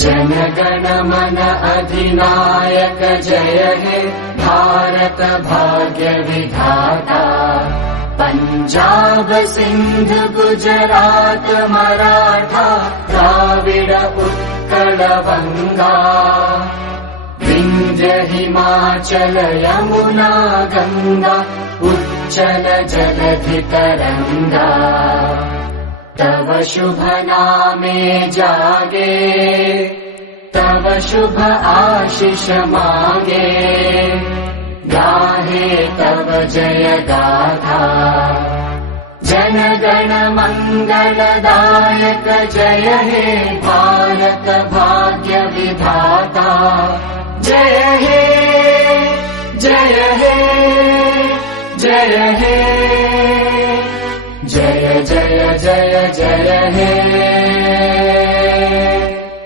जनगण मन अधिनायक जय हे भारत भाग्य विधाता। पंजाब सिंध गुजरात मराठा द्राविड उत्कल बंगा। विंध्य हिमाचल यमुना गंगा उच्चल जलधि तरंगा। तव शुभ नामे जागे तव शुभ आशीष मागे। गाहे तव जय गाथा जनगण मंगलदायक जय हे भारत भाग्य विधाता। जय हे जय हे जय हे जय जय जय जय हे।